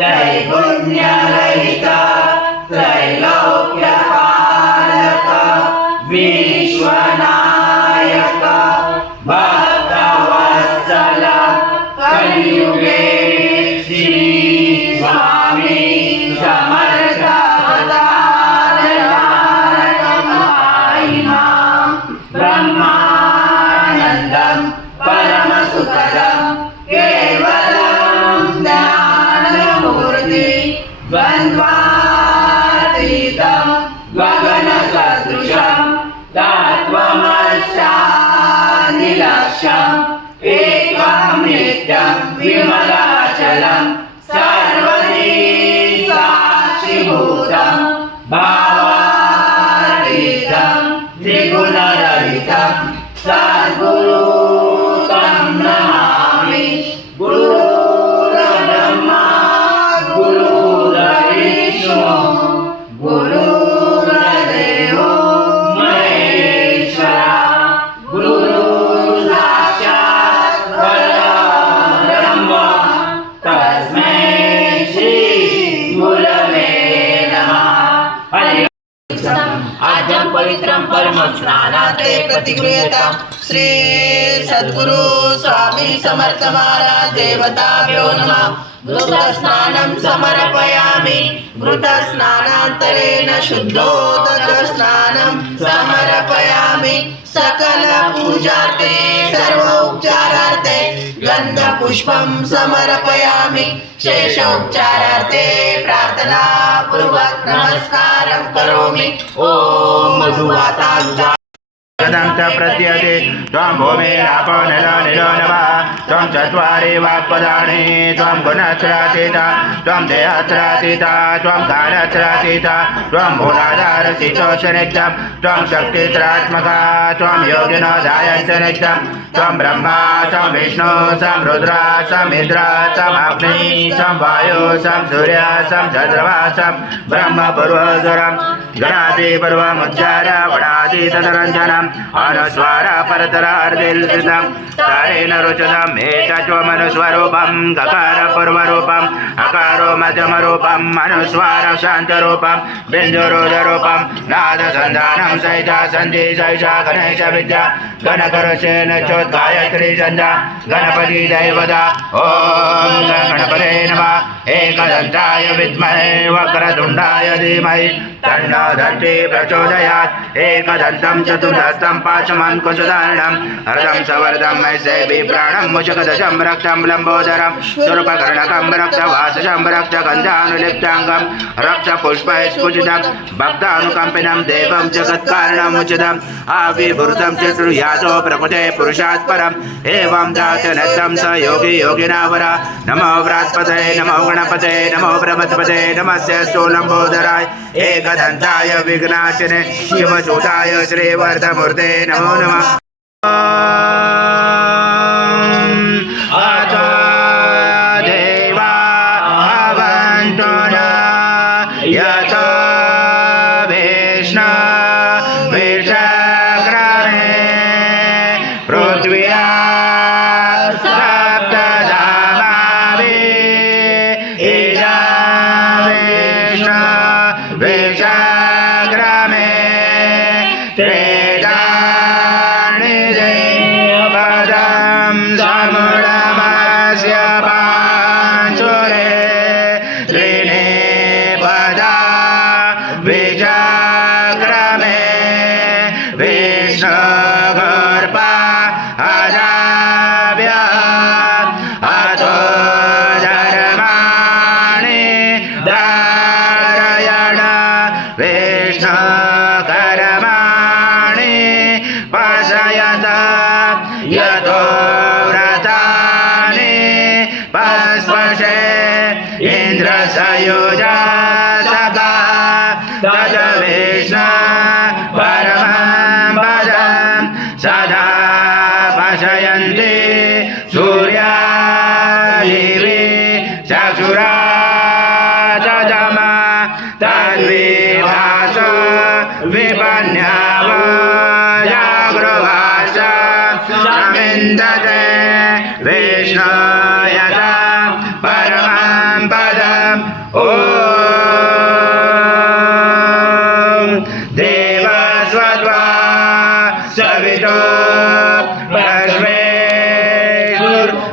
त्रैगुण्यरहित त्रैलोक्यपालक विश्वनायक भक्तवत्सल कलियुगे श्री स्वामी समर्थ ब्रह्मानन्दं परमसुखदं केवलं ज्ञानमूर्ति द्वन्द्वातीतं गगनसदृशं तत्त्वमस्यादिलक्ष्यम् एकं नित्यं विमलाचलं सर्वदी साक्षिभूतं भावातीतं त्रिगुणरहितं सद्गुरु तं नमामि। गुरुर्ब्रह्मा गुरुर्विष्णु गुरुर्देवो महेश्वरा गुरुः साक्षात् परब्रह्म तस्मै श्री गुरवे नमः। आद्यं पवित्रं परमं स्नानाते प्रतिगृह्यतां श्री सद्गुरु स्वामी समर्थ महाराज देवताभ्यो नमः। घृतस्नानं समर्पयामि घृतस्नानान्तरेण शुद्धोदकस्नानं समर्पयामि। सकल पूजार्थे सर्वोपचारार्थे गन्धपुष्पं समर्पयामि। शेषोपचारार्थे प्रार्थना पूर्वक नमस्कारं करोमि। ओम मधुवातानुजा प्रत्यते त्वं भूमिरापो निलो निलो नमः। त्वं चत्वारि वाक्पदानि त्वं गुणत्रयातीता त्वं देहत्रयातीता त्वं कालत्रयातीता त्वं मूलाधारशीतोषनित्यं त्वं शक्तित्रात्मका त्वं योगिनो ध्यायन्ति नित्यं त्वं ब्रह्मा त्वं विष्णु त्वं रुद्र त्वं इन्द्र त्वं अग्नि त्वं वायु त्वं सूर्य त्वं चन्द्रमा त्वं ब्रह्म पूर्वस्वरं गणादिपूर्वमुच्चार वणादि तदरञ्जनम् अनुस्वार परतरार्दिल्कृतं तारेण रुचितम् एतत्त्वमनुस्वरूपं गकार पूर्वरूपम् अकारो मध्यमरूपम् अनुस्वार शान्तरूपं बिन्दुरुदरूपं नादसन्धानं सहिता सन्धि सहिता गणेश विद्या गणकरुषेण चोद्गायत्री छन्दा गणपति दैवता ॐ गणपते नमः। एकदन्ताय विद्महे वक्रतुण्डाय धीमहि तन्नो दन्ती प्रचोदयात्। एकदन्तं चतुर्दन्तं पाशमं कुशधारणं हरदं सवर्धं मैसेवि प्राणं मुषकदशं रक्तं लम्बोदरं स्वरूपकर्णकं रक्तवासजं रक्तगन्धानुलिप्ताङ्गं रक्तपुष्पैस्फुटितं भक्तानुकम्पिनं देवं जगत्कारणमुचितम् आविर्भूतं चतुर्यासो प्रकृते पुरुषात् परम् एवं दातनत्तं स योगी योगिनावरा। नमो व्रात्पते नमो गणपते नमो प्रमथपते नमस्य लम्बोदराय एकदन्ताय विघ्नाशिने शिवसुताय श्रीवर्धमूर्ते नमो नमः। अतो देवा भवन्तु न यतो विष्णु विचक्रमे पृथ्व्या सप्तधामाभिः इदं विष्णु विचक्रमे त्रेधानि देवपदं समुडमस्य पाञ्चुरे त्रीणि पदा विचक्रमे विष्णुगर्भा अदाभ्यः अतो धर्माणि धारयण विष्णुकर्माणि पशयत यतो व्रतानि पस्पशे इन्द्रसयुजा सदा तद विष्णु परमं पदं सदा पशयन्ति सूर्यादिवि चक्षुरा तद्विभासो विपन्याव जागृभास समिन्दते विष्णु यदा परमं पदं ॐ देवस्वत्वा सवितो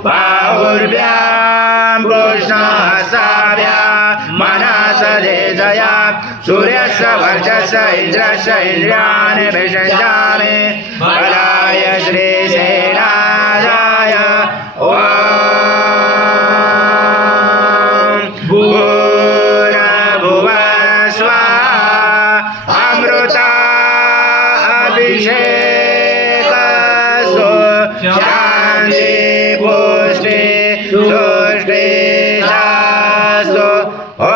बाहुर्भ्यां पुष्णहस्ताभ्या मनसदेजया सूर्यस्य वर्चस्य इन्द्रस्य इन्द्रियाणि विषयामि बलाय श्रीसेनाय ॐ भूर्भुवः स्वः अमृता अभिषेकस्तु शान्ति पुष्टि तुष्टि शास्तु ॐ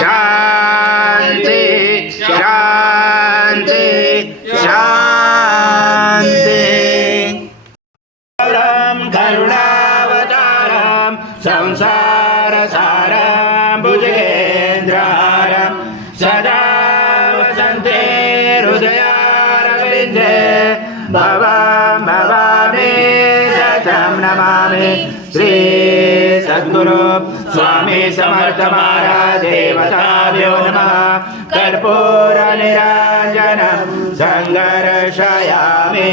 शान्ति शान्ति शान्ति करुणावतारं संसारसारं भुजगेन्द्रहारं सदा वसन्ते हृदयारविन्दे भवामि सतं नमामि श्री सद्गुरु स्वामी समर्थ महाराज देवताभ्यो नमः कर्पूर निराञ्जनं सङ्गर्षयामि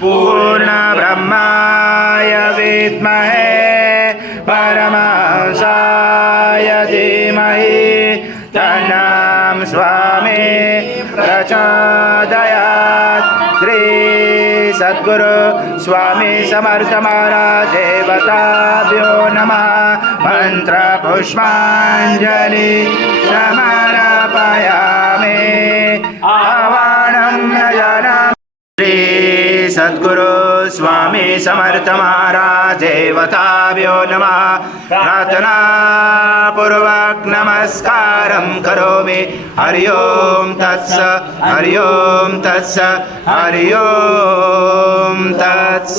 पूर्ण ब्रह्माय विद्महे परमहंसाय धीमहि तन्नं स्वामी प्रचोदयात् श्री सद्गुरु स्वामी समर्थ महाराज देवताभ्यो नमः मंत्र पुष्पांजलि समर्पयामि आवाहनं नयनं श्री सद्गुरु स्वामी समर्थ महाराज देवताभ्यो नमः प्रार्थना पूर्वक नमस्कारं करोमि हरि ओम तत्स हरि ओम तत्स हरि ओम तत्स